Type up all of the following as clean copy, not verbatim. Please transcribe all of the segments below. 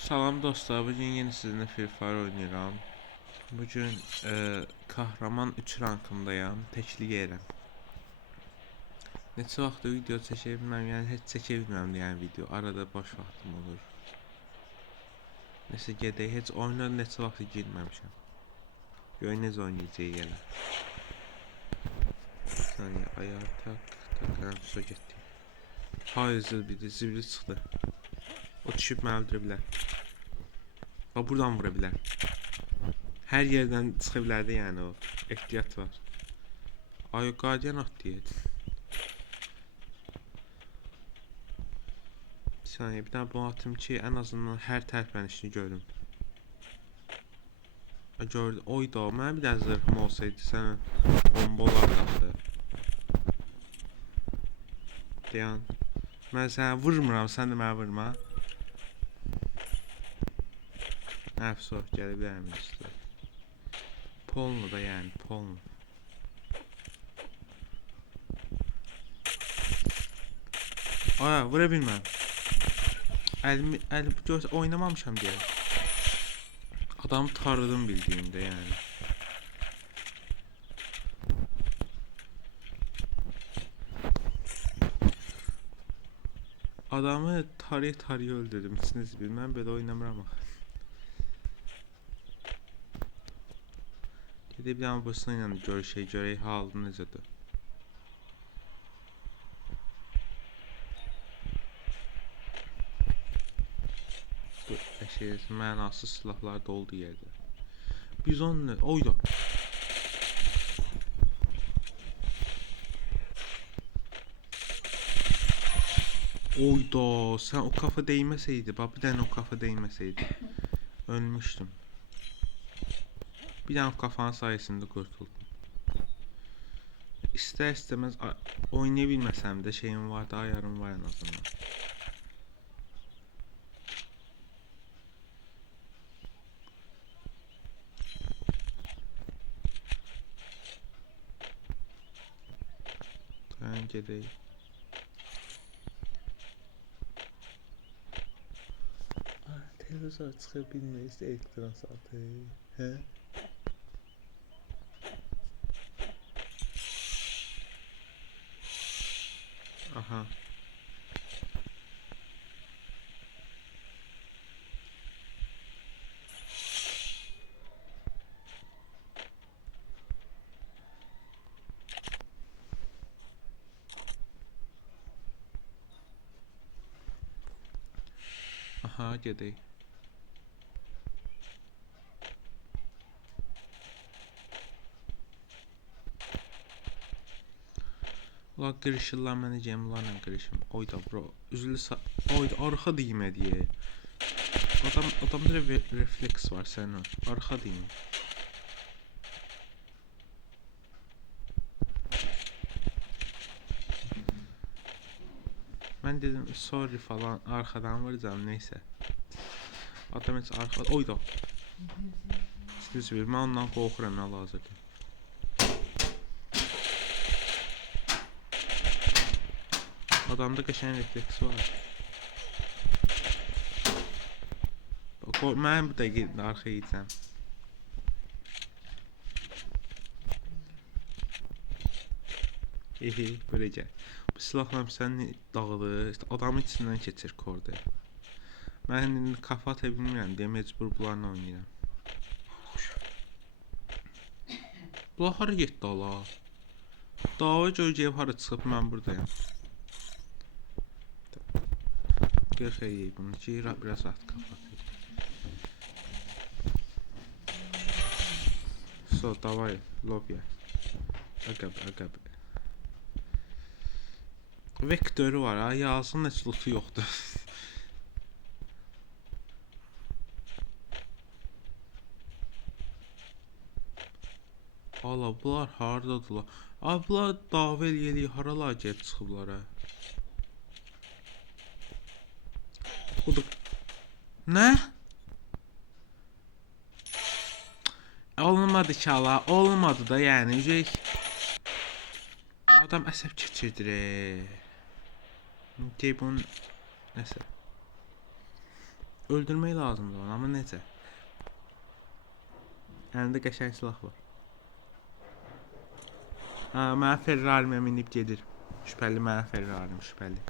Salam dostlar, bugün yeni sizinle Free Fire oynayıram. Bugün kahraman 3 rankındayam, tekli yerəm. Neçə vaxtdır video çəkə bilməm, yəni heç çəkə bilməm yəni video. Arada boş vaxtım olur. Nəsə gedək, heç oyuna neçə vaxtdır girməmişəm. Gör necə oynayacağıq yenə. Bir saniyə, ayar tak, so getdik. Hayır, zibili çıxdı. O düşüb məni öldürə bilər. Bax, buradan vura bilər. Hər yerdən çıxa bilərdi yəni o. Ehtiyat var. Ay, Guardian atlayır. Bir saniyə, bir dənə bunu atım ki, ən azından hər tərpənişini görüm. Gördüm. Oyda, mənə bir dənə zırhım olsaydı, sənə bomba olardı. Dayan. Mən sənə vurmuram, sən də mənə vurma. Əfsor, gələ bilərəm üstə. Polnu da yəni, polnu. Aya, vura bilməm. Əlim görsə oynamamışam deyə. Adamı tarıdım bildiyimdə yəni. Adamı tarıya öldürdüm. Siz bilməm, belə oynamıram axı. Gedib bir dənə bursuna ilə görək halı necədir. Mənasız silahlar doldu yerdə. 110 nə? Oyda. Oyda, sən o kafa değməsəydi, bax bir dənə o kafa değməsəydi. Ölmüşdüm. Bir dənə o kafanın sayəsində qurtuldum. İstər-istəməz oynaya bilməsəm də şeyim var da, ayarım var en azından. Dayan gedək. Televizor çıxa bilməyiz də ekran saatı. Hə? Aha. Aha, gedək. Ulan qırışırlar mənə gəmilərlə qırışım. Oyda bro. Oyda arxa deyimə deyə. Adamda refleks var sənin. Arxa deyim. Mən dedim sorry falan arxadan vuracağım neysə. Adam heç arxa oyda. Siz bir mən ondan qorxuram nə lazımdır. Adamda qəşəng refleks var. Mən bu dəqiqə arxaya gidəcəm. Böyləcə. Bu silahla səni dağılır, adamın içindən keçir korda. Mən indi kafa ata bilmirəm deyə mecbur bunlarla oynayıram. Bunlar hara getdi ala? Dava görəcəyəm hara çıxıb mən buradayım. Qırxayım bunu ki biraz rahat kapatayım. So, davay, lobya. Agab. Vektörü var ha, yazın heç lootu yoxdur. Ala, bunlar haradadılar? Abi, bunlar dava eləyir, haralar gəlib çıxıblar ha? Nə? Olmadı ki ala, olmadı da yəni ürək. Adam əsəb keçirdir. Deyib bunun nəsə. Öldürmək lazımdır onu, amma necə? Əlində qəşəng silah var. Ha, mənim Ferrari'mə minib gedir. Şübhəli mənim Ferrari'm, şübhəli.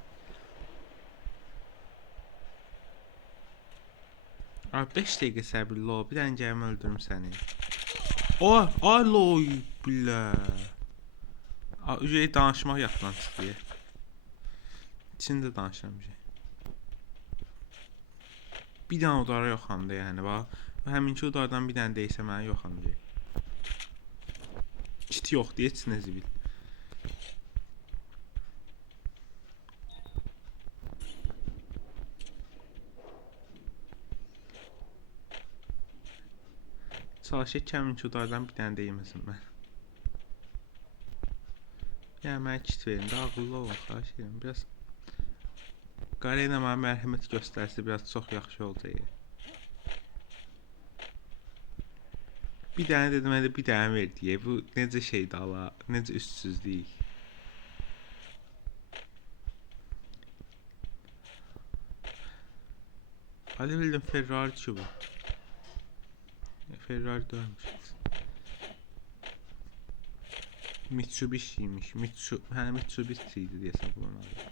Abi 5 dəqiqə səbirli ol, bir dənə gəlmə öldürüm səni. Aloy bilə. Ücəyi danışmaq yaddan çıxdı. İçində danışıram ücəyi. Bir dənə udara yoxamdı yəni, bax. Həminki udardan bir dənə deysə mənə yoxamdı. Kit yoxdur, heç nə zibil. Çalışıq ki, həminki udardan bir dənə deyməsin mən. Yəni mənə kit verin də, ağıllı olun, xahiş edirəm. Biraz qara ilə mənə mərhəmət göstərsə biraz çox yaxşı olacaq. Bir dənə dedim, hələ bir dənə ver deyə. Bu necə şeydir ala, necə üstsüzlük. Hadi bildim Ferrari ki bu. Ferrari dönmüş. Mitsubishi'ymiş. Mitsubishi'ydi deyəsən bunun adı.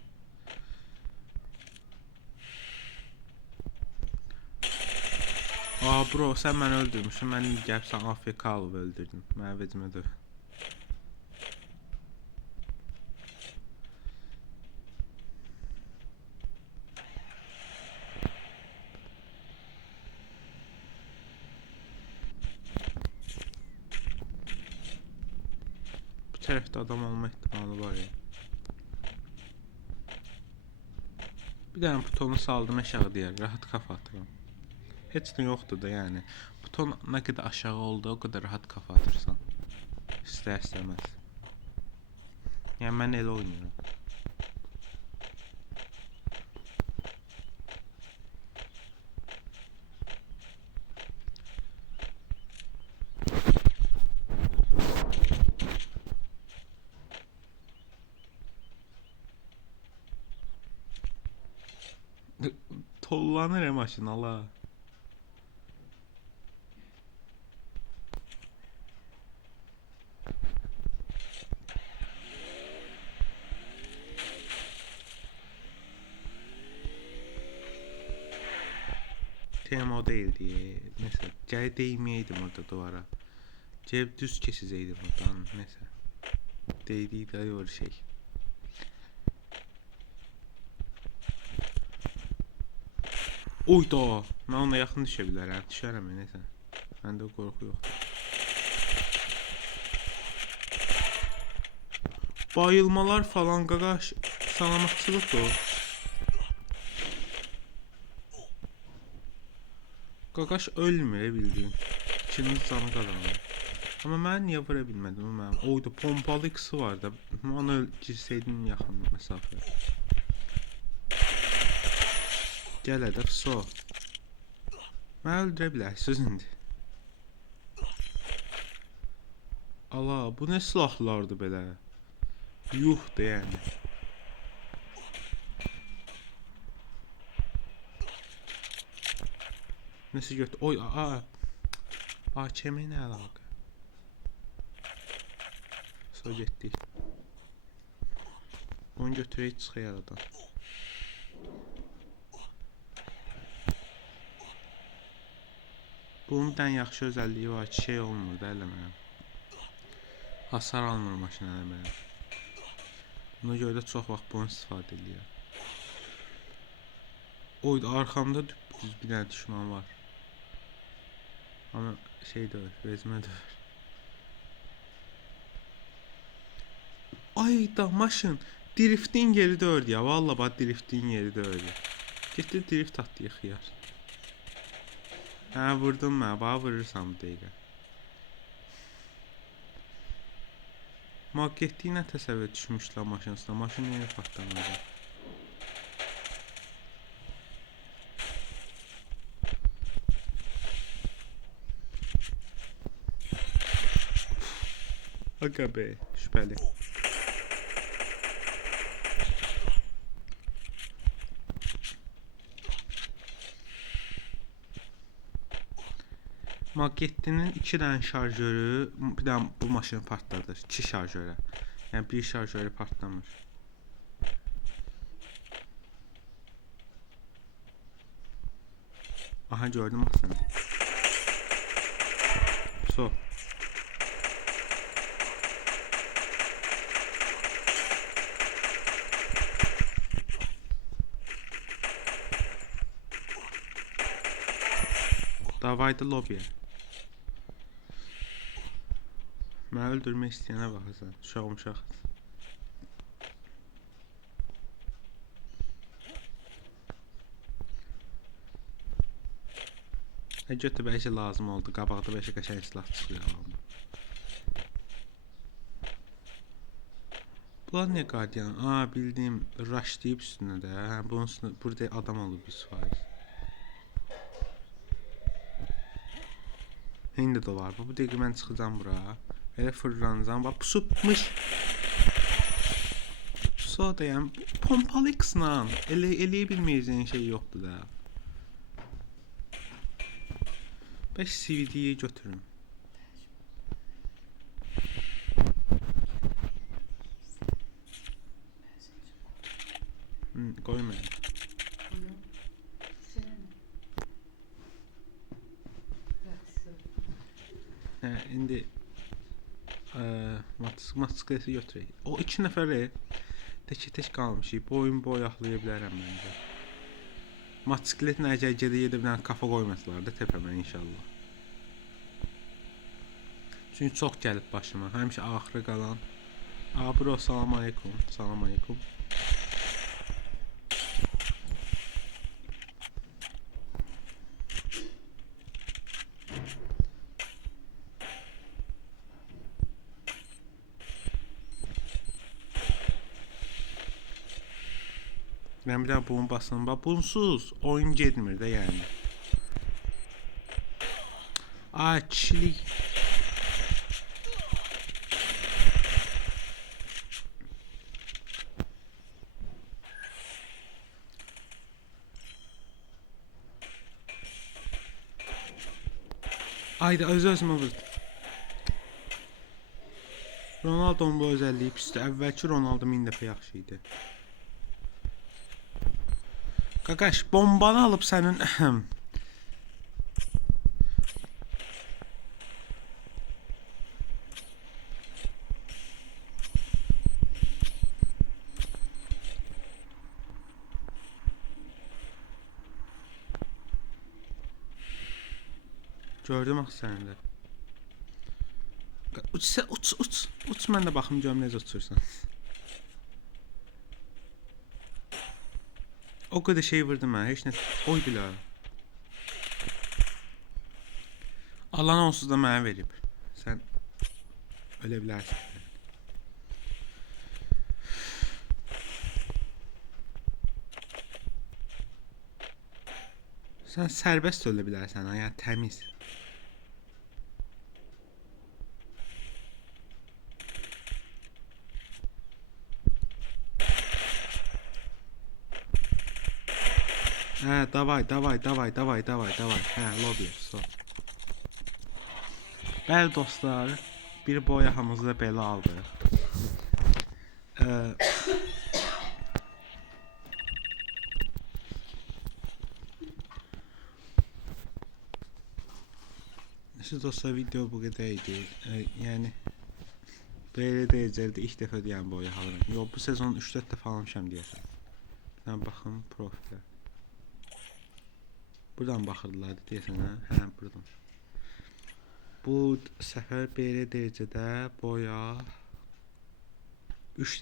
Bro, sən məni öldürmüşsün. Mən gəlib sən AFK alıb öldürdün. Mənə vecimə döv. Bu tərəfdə adam olma ehtimalı var ya. Bir dənə butonu saldım aşağı deyər. Rahat kafa atıram. Heç nə yoxdur da yəni. Buton nə qədər aşağı oldu, o qədər rahat kafa atırsan. İstər-istəməz. Yəni mən elə oynayıram. Tollanır maşın ala. Tema o değildi. Neyse. Gəl değməyəydim orada duvara. Gəl düz keçəcəydim oradan. Neyse. Değdiyi de o şey. Oyda. Mən ona yaxın düşə bilərəm. Düşərəm neyse. Məndə o qorxu yoxdur. Bayılmalar falan qaqaş. Salamatçılık o. Qaqaş ölmür bildiğin. İkimiz canı qazanır. Amma mən niyə vura bilmədim? Mənim oyda pompalı ikisi var da. Onu girsəydim yaxın məsafə. Gəl hədəf so. Mən öldürə bilərsiniz indi. Allah, bu nə silahlardı belə? Yuh da yəni. Nəsə götür. Oy, AKM nə əlaqə? So getdik. Onu götürək çıxır aradan. Bunun ən yaxşı özəlliyi var ki, şey olmur da eləməyəm. Hasar almır maşın eləməyəm. Buna görə də çox vaxt bunu istifadə edirəm. Oy, arxamda düz bir dənə düşman var. Amma şey deyil, vezmə deyil. Ay da maşın driftin yeri dördü ya. Vallahi bak driftin yeri dördü. Getir drift at diye xiyar. Ha vurdum mən, bax vurursan bu dəqiqə. Maqqetli ilə təsəvvür düşmüşlər maşınsına. Maşın niyə partlamayacaq? Aga be, şübhəli. Magnetinin 2 dənə şarjörü, bir də bu maşını partladır. 2 şarjörə. Yəni bir şarjörü partlamır. Aha, gördüm aslında. So. Davaydı lobiyə. Məni öldürmək istəyənə baxırsan. Uşaq. Götür bəlkə lazım oldu. Qabaqda bəlkə qəşəng silah çıxıyor. Bunlar ne qardiyan? Bildim. Rush deyib üstünə də. Bunun üstünə burada adam olub 100%. İndi də var. Bu dəqiqə mən çıxacağam bura. Elə fırlanacağım. Bax, pusupmuş. Pusa da yəni pompalı X-la eləyə bilməyəcəyin şey yoxdur da. Bəs CVD-yi götürün. Qoymayın. İndi motosikleti götürək. O 2 nəfəri tək qalmışıq. Bu oyun boyaxlaya bilərəm məncə. Motosikletin əgər gedə bir dənə kafa qoymasalar da təpəmə inşallah. Çünki çox gəlib başıma. Həmişə axırı qalan. Bro, salam aleykum. Salam aleykum. Ben bir daha bunun basın. Bak, bunsuz oyun getmir də yəni. Kişilik. Ayda öz-özümə vurdu. Ronaldo'nun bu özelliği pisdir. Əvvəlki Ronaldo 1000 dəfə yaxşı idi. Qaqaş, bombanı alıp sənin... Gördüm axı səni də. Uç, mən də baxım görüm necə uçursan. O kadar şey vurdum mən, heç nə. Oy bilə. Alan onsuz da mənə verib. Sən ölə bilərsən. Sən sərbəst ölə bilərsən, yəni təmiz. Davay. Lobby. So. Bəli dostlar, bir boyağımızı da belə aldıq. Siz dostlar, video bu qədər idi. Yəni belə deyəcəkdə ilk dəfə deyən boyaq alıram. Yox, bu sezon 3-4 dəfə almışam deyəsən. Bir baxın profilə. Buradan baxırdılar deyəsən, hə, buradan. Bu səfər belə dərəcədə boyaq 3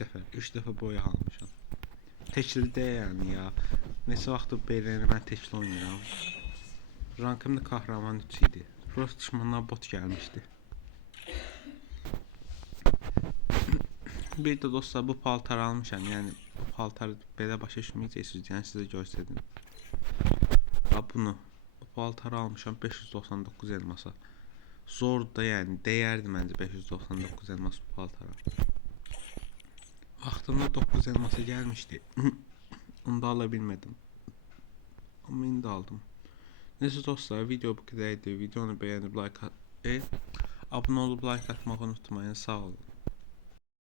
dəfə boyaq almışam. Təkildə yəni ya. Neçə vaxtdır beləni mən təkil oynayıram. Rankımda kahraman 3 idi. Prost düşmanlar bot gəlmişdi. Bir də dostlar, bu paltar almışam. Yəni bu paltarı belə başa düşməyəcəksiniz. Yəni sizə göstərdim. Bunu bu paltarı almışam 599 elmasa. Zor da yəni dəyərdi məncə 599 elmas bu paltara. Vaxtında 9 elmasa gəlmişdi. Onu da ala bilmədim. Amma indi aldım. Neyse dostlar, video bu kadar idi. Videonu beğenip abone olup like atmayı unutmayın. Sağ olun.